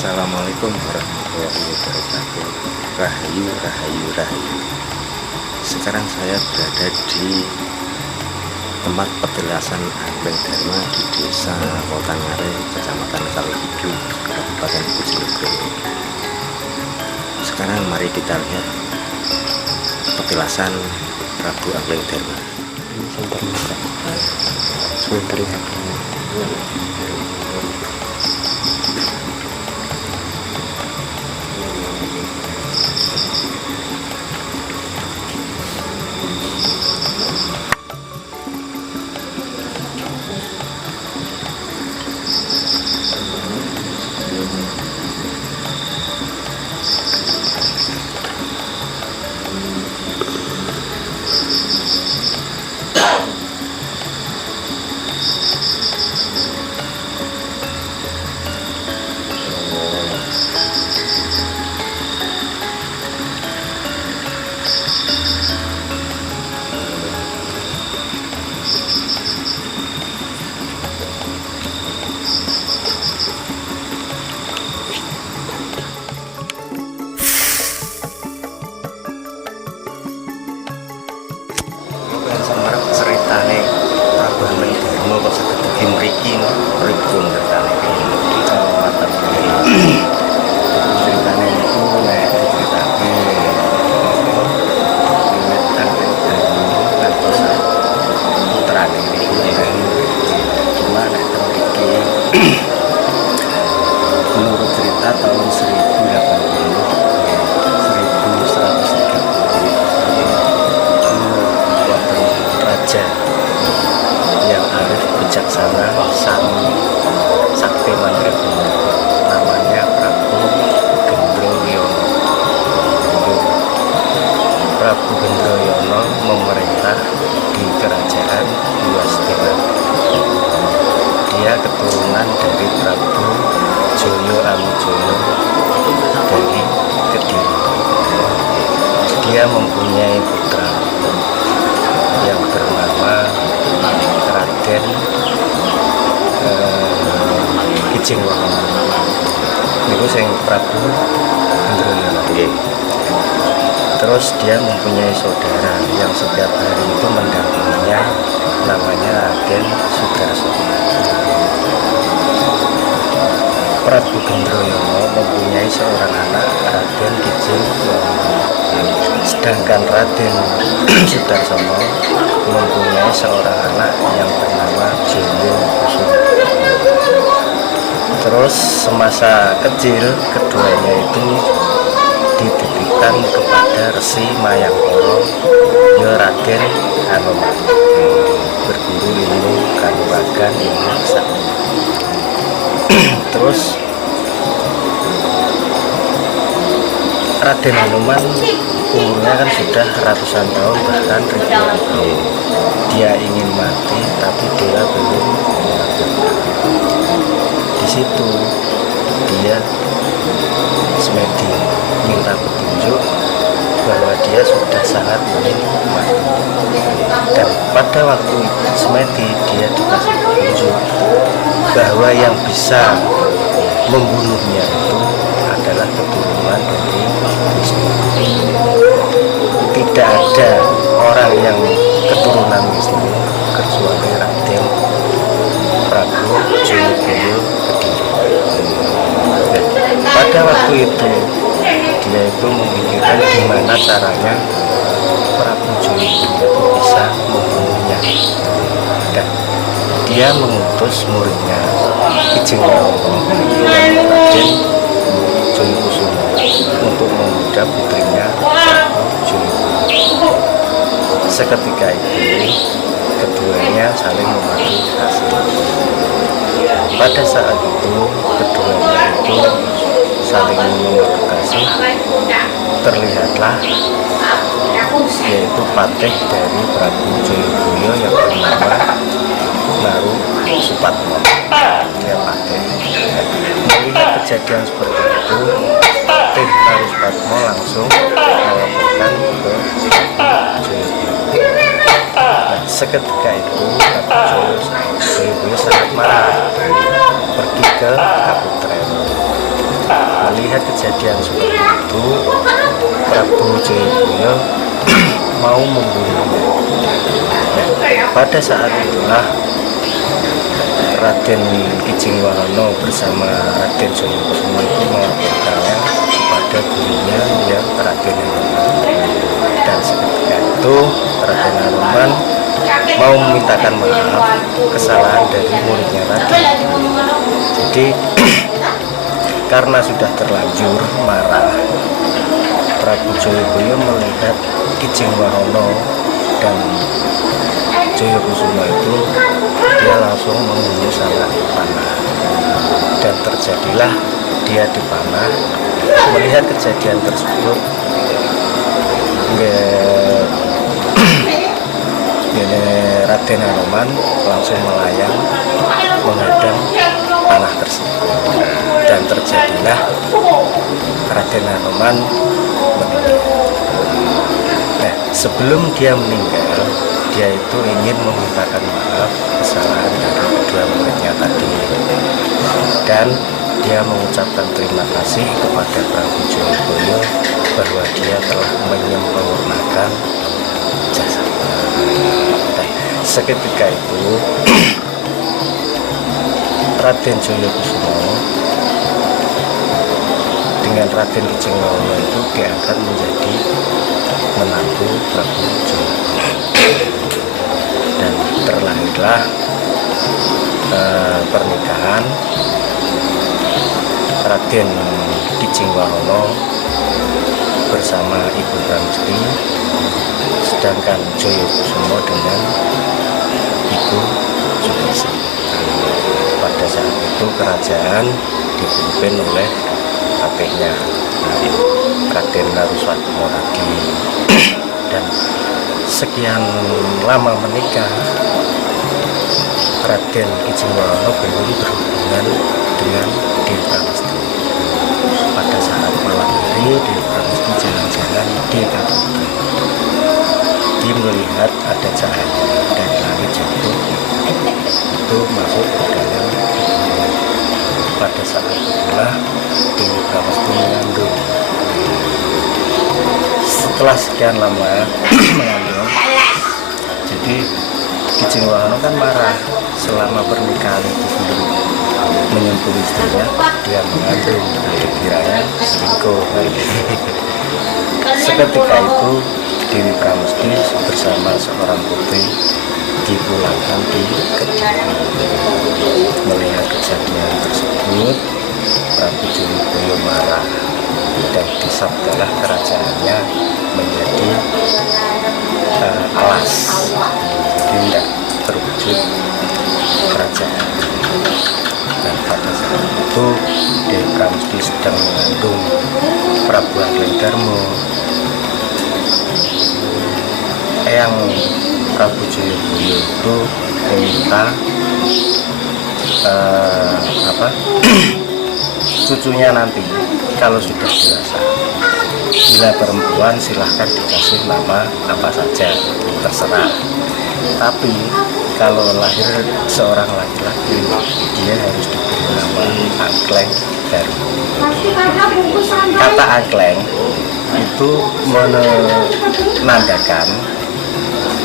Assalamualaikum warahmatullahi wabarakatuh. Rahayu, rahayu, rahayu. Sekarang saya berada di tempat petilasan Angkleng Dharma di Desa Kotangare, Kecamatan Kalihidu, Kabupaten Bojonegoro. Sekarang mari kita lihat petilasan Prabu Angkleng Dharma. Sebentar ya. Ceritane Prabu Angkleng Dharma kok saged dugi mriki pripun ceritane kecamatan iki. Ceritane niku nek diceritake wiwit Angkleng Dharma ngantos putrane niku cuma nek mriki menurut cerita tahun 1080 yang arif bijaksana sakti mandiri namanya Prabu Gendroyono. Prabu Gendroyono memerintah di kerajaan Yudhistira. Dia keturunan dari Prabu Joyo Amijoyo dari Kediri. Dia mempunyai putra yang bernama Raden Kijing Wahono. Niku sing Prabu Gendroyono. Terus dia mempunyai saudara yang setiap hari itu mendampinginya, namanya Raden Sudarsono. Prabu Gendroyono mempunyai seorang anak, Raden Kijing Wahono. Sedangkan Raden Sudarsono mempunyai seorang anak yang bernama Joyo Kusumo. Terus semasa kecil keduanya itu dititipkan kepada Resi Mayangkara ya Raden Hanuman, berguru ilmu kanuragan, ilmu sakti. Terus Raden Hanuman umurnya kan sudah ratusan tahun, bahkan ribuan tahun. Dia ingin mati tapi dia belum mati. Di situ dia semedi minta petunjuk bahwa dia sudah sangat ingin mati. Dan pada waktu semedi dia dikasih petunjuk bahwa yang bisa membunuhnya itu adalah keturunan dari Wisnu. Tidak ada orang yang keturunan Wisnu kecuali Raden Prabu Joyoboyo Kediri. Pada waktu itu dia itu memikirkan gimana caranya Prabu Joyoboyo bisa membunuhnya. Dan dia mengutus muridnya Kijing Wahono dan Raden Joyo Kusumo untuk memuja putrinya Prabu Joyoboyo. Seketika itu keduanya saling memadu kasih. Pada saat itu keduanya itu saling memadu kasih. Terlihatlah yaitu patih dari Prabu Joyoboyo yang bernama Naru Supatmo. Dia patih. Melihat kejadian seperti itu, Patih Naru Supatmo langsung melaporkan ke Joyoboyo. Nah, seketika itu Prabu Joyoboyo sangat marah, pergi ke Kaputren. melihat kejadian seperti itu, Prabu Jayabaya mau membunuhnya. Pada saat itulah Raden Kijingwahono bersama Raden Jayakusuma itu melaporkannya kepada gurunya yang Raden Anoman. Dan seketika itu Raden Anoman mau memintakan maaf kesalahan dari muridnya tadi. Jadi karena sudah terlanjur marah, Prabu Jayabaya melihat Kijingwahono dan Jayakusuma itu, dia langsung membunuh sangat panah, dan terjadilah dia dipanah. Melihat kejadian tersebut, Raden Anoman langsung melayang menghadang panah tersebut, dan terjadilah Raden Anoman meninggal. Nah, sebelum dia meninggal, dia itu ingin memintakan maaf kesalahan dari kedua muridnya tadi, dan dia mengucapkan terima kasih kepada Prabu Jayabaya bahwa dia telah menyempurnakan jasanya. Seketika itu Raden Jayakusuma dengan Raden Kijingwahono itu diangkat menjadi menantu Prabu Jayabaya, dan terlahirlah pernikahan Raden Kijingwahono bersama Ibu Pramesti, sedangkan Jayakusuma dengan Ibu Sudesi. Pada saat itu kerajaan dipimpin oleh kakeknya Raden Naruswatma lagi. Dan sekian lama menikah, Raden Kijingwahono belum berhubungan dengan Dewi Pramesti. Pada saat malam hari, Dewi Pramesti jalan-jalan di Kapudha. Dia melihat ada cahaya dari langit jatuh, itu masuk ke dalam tubuhnya. Pada saat itulah Dewi Pramesti mengandung. Setelah sekian lama mengandung, jadi Kijingwahono kan marah selama pernikahan itu belum menyentuh istrinya, dia mengandung, dikiranya selingkuh. Seketika itu Dewi Pramesti bersama seorang putri dipulangkan di Kediri. Melihat kejadian tersebut, Prabu Jayabaya marah dan disabdalah kerajaannya menjadi alas, jadi tidak terwujud kerajaan. Dan pada saat itu Dewi Pramesti sedang mengandung Prabu Anglengdarma. Eyang Prabu Jayabaya itu meminta cucunya nanti kalau sudah dewasa, bila perempuan silahkan dikasih nama apa saja, terserah. Tapi kalau lahir seorang laki-laki, dia harus diberi nama Anglengdarma. Kata Angleng itu menandakan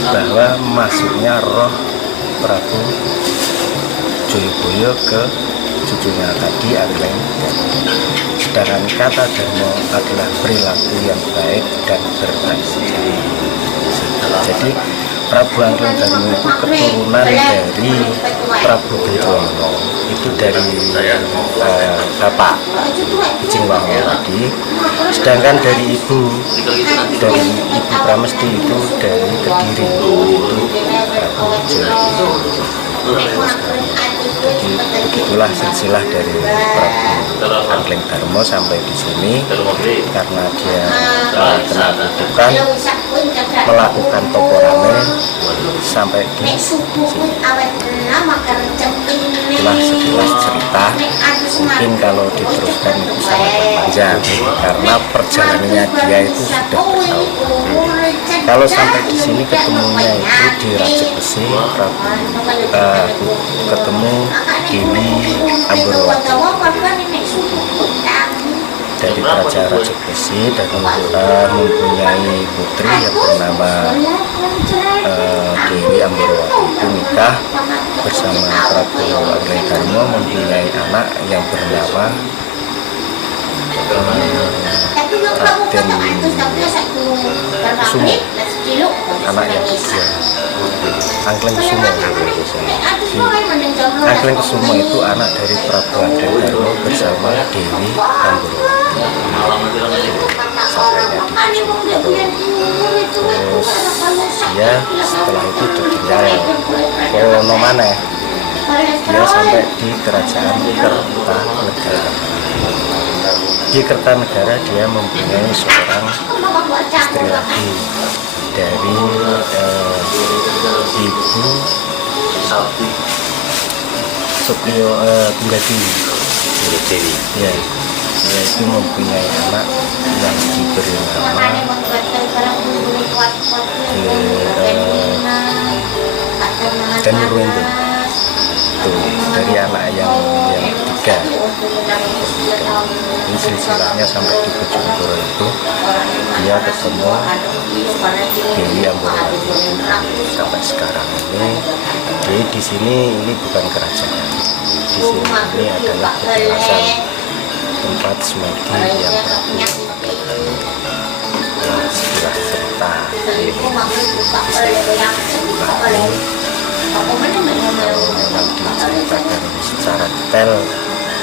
bahwa masuknya roh Prabu Jayabaya ke cucunya tadi Angleng. Sedangkan kata Darma adalah perilaku yang baik dan berhasil. Jadi Prabu Anglengdarma itu keturunan dari Prabu Kijingwahono, itu dari bapak Kijingwahono tadi. Sedangkan dari ibu Pramesti itu dari Kediri, itu Prabu Jayabaya. Jadi begitulah silsilah dari Prabu Anglengdarma sampai di sini, karena dia kena kutukan melakukan toporame sampai di sini. Itulah sekilas cerita. Mungkin kalau diteruskan itu sangat panjang, karena perjalanannya dia itu sudah bertahun. Kalau sampai di sini ketemunya itu di Rajek Besi, ketemu Dewi Ambarwati. dari kerajaan Rajegesi dan mempunyai putri yang bernama Dewi Ambarwati. Itu nikah bersama Prabu Angledarma, mempunyai anak yang bernama Raden Kusumo, anak yang ketiga. Angkleng Kusumo. Angkleng Kusumo itu anak dari Prabu Angledarma bersama Dewi Ambarwati. Terus dia setelah itu ditinggal Kono maneh. Dia sampai di kerajaan Kertanegara. Di Kertanegara dia mempunyai seorang istri lagi dari Ibu Supriyo Tunggadewi. Ya, dia itu mempunyai anak yang diberi nama Danurwendo. Itu dari anak yang ketiga. Ini silsilahnya sampai di Bojonegoro itu dia ketemu Dewi Ambarwati sampai sekarang ini. Jadi di sini ini bukan kerajaan. Di sini ini adalah petilasan, tempat semedi yang sebelah cerita ini memang diceritakan secara detail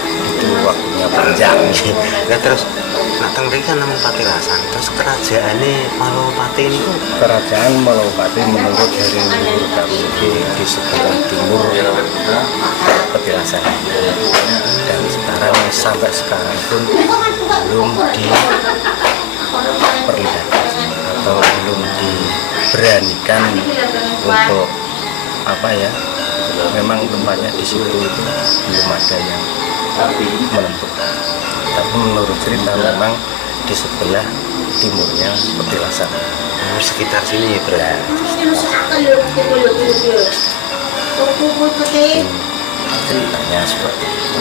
itu waktunya panjang. Nah terus nak tengri kan namanya Patilasan. Terus kerajaannya Malowapati ini kerajaan Malowapati menurut dari leluhur kami itu di sebelah timur Petilasan, dan sekarang sampai sekarang pun belum diperlihatkan atau belum diberanikan untuk apa ya, memang tempatnya di situ itu belum ada yang menentukan. Tapi menurut cerita memang di sebelah timurnya Petilasan. Sekitar sini ya bro. Ceritanya seperti itu.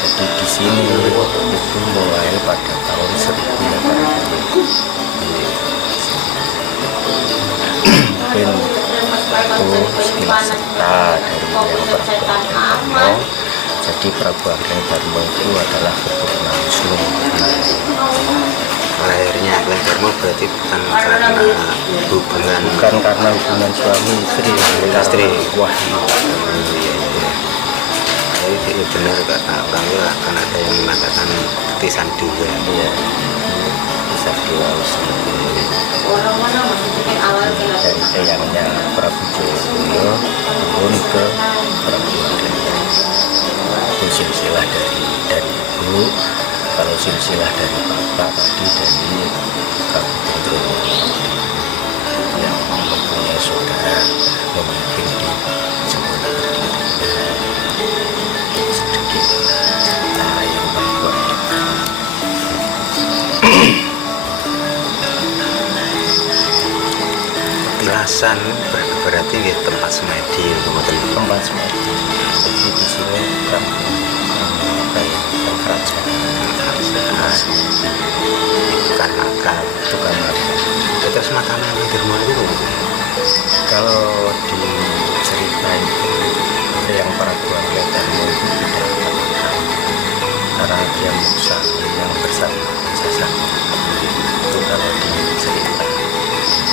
Jadi di sini itu mulai pada tahun 1800. Mungkin itu sekilas cerita dari yang Prabu Angledarma. Jadi Prabu Angledarma itu adalah keturunan Muslim. Lahirnya Angledarma berarti bukan karena hubungan, bukan karena hubungan suami istri, istri. Wahyu. Jadi tidak benar kata orang itu akan ada yang mengatakan petisan dua. Iya, bisa dilaus dari eyangnya Prabu Jayabaya turun ke Prabu Angledarma. Itu silsilah dari ibu. Kalau silsilah dari bapak tadi dari Prabu Gendro yang mempunyai saudara memimpin di Jember. Sedikit cerita yang membuat Petilasan berarti di tempat semedi, tempat semedi. Jadi di sini bukan kerajaan, bukan makam. Terus makamnya Angledarma itu kalau di cerita itu yang Prabu Angledarma itu tidak ada makam karena dia Musa yang bersama Sasa. Itu kalau di cerita.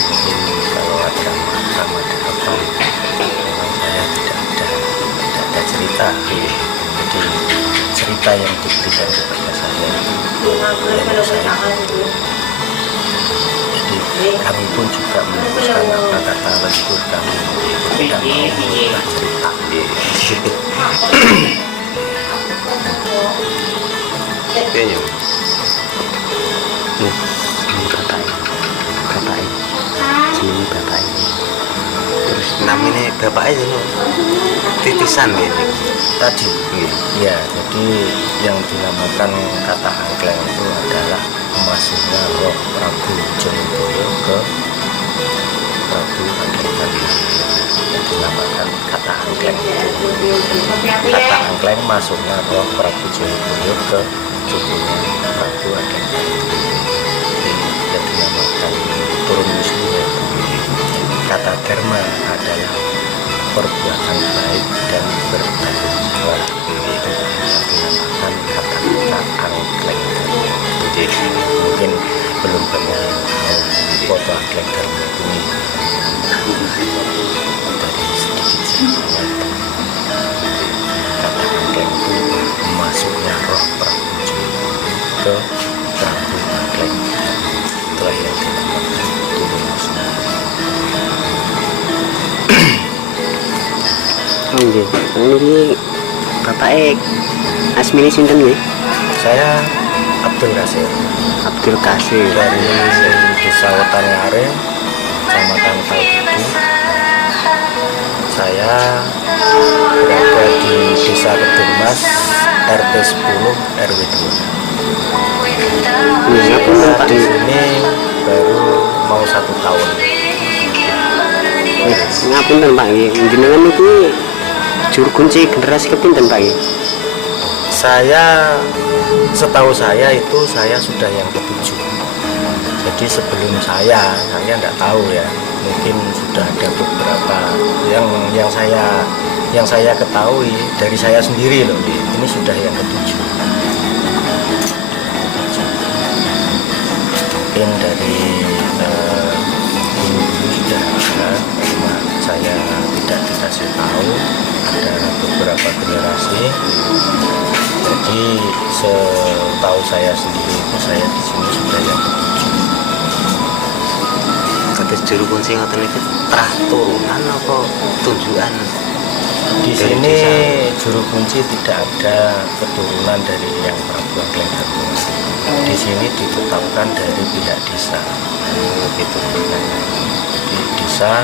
Mungkin kalau ada makam ada apa, memang saya tidak ada cerita. Jadi cerita yang diberikan kepada saya itu yang saya. Jadi kami pun juga meneruskan apa kata leluhur kami, tidak mau mengubah cerita. Kayaknya bapak ini. Terus namanya bapaknya itu titisan ini Tadi, ya, jadi yang dinamakan kata Angkleng itu adalah masuknya roh Prabu Jayabaya ke Prabu Angledarma, dinamakan kata kata Angkleng. Kata Angkleng masuknya roh Prabu Jayabaya ke tubuhnya Prabu Angkleng. Jadi dinamakan turun wisnu. Kata Dharma adalah perbuatan baik dan bertanggung jawab. Itu dinamakan kata-kata Angkleng. Jadi mungkin belum banyak tahu foto Angkleng Dharma ini. Dari sedikit ceritanya kata Angkleng itu masuknya roh Prabu Jayabaya ke Prabu Angkleng. Itulah yang dinamakan turun wisnu. Nggih, niki Bapak asmine sinten nggih? Saya Abdul Kasir Abdul Kasir. dari Desa Wetangare, Kecamatan Kalbudu. Saya berada di Desa Kedurmas, RT 10 RW 2. Ngapunten Pak. Di sini baru mau 1 tahun. Ngapunten Pak nggih. Jenengan niki juru kunci generasi kepinten Pak nggih? Setahu saya itu saya sudah yang ke-7. Jadi sebelum saya tidak tahu ya, mungkin sudah ada beberapa yang saya ketahui dari saya sendiri loh, ini sudah yang ke-7. Mungkin dari dulu sudah ada, cuma saya tidak dikasih tahu ada beberapa generasi. Jadi setahu saya sendiri itu saya di sini sudah yang ke-7. Kados juru kunci ngoten niku trah turunan apa tunjukan? Di Dari sini desa. juru kunci tidak ada keturunan dari yang Prabu Angkleng Dharma. Di sini ditetapkan dari pihak desa. Begitu. Di desa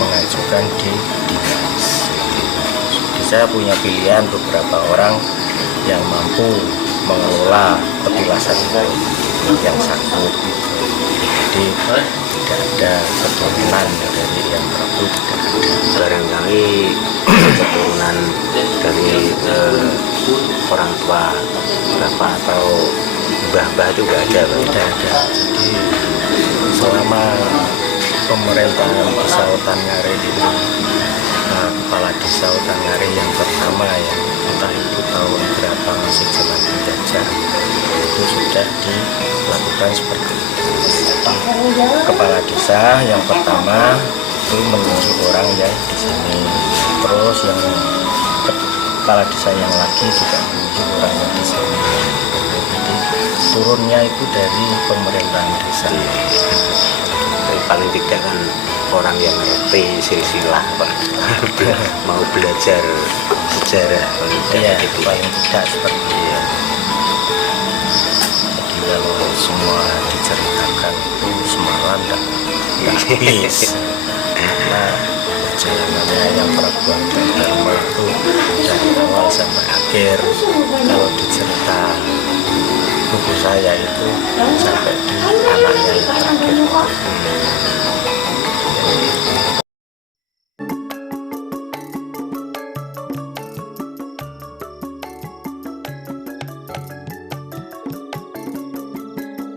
mengajukan di dinas. Desa punya pilihan beberapa orang yang mampu mengelola petilasan itu yang sanggup. Jadi tidak ada keturunan dari yang Prabu, tidak ada. Barangkali keturunan dari orang tua bapak atau mbah-mbah itu nggak ada, Pak? Tidak ada. Jadi selama pemerintahan Desa Wetangare itu, kepala Desa Wetangare yang pertama ya, entah itu tahun berapa masih zaman penjajah, itu sudah dilakukan seperti itu. Kepala desa yang pertama itu menunjuk orang yang di sini, terus yang kepala desa yang lagi juga menunjuk orang yang di sini. Jadi turunnya itu dari pemerintahan desa. Tapi paling tidak kan orang yang ngerti silsilah, Pak. Mau belajar sejarah paling tidak Iya, gitu. paling tidak seperti itu. Jadi kalau semua diceritakan itu semalam dan habis. Karena perjalanannya yang Prabu Angkleng Dharma itu dari awal sampai akhir, kalau dicerita buku saya itu sampai di anaknya yang terakhir.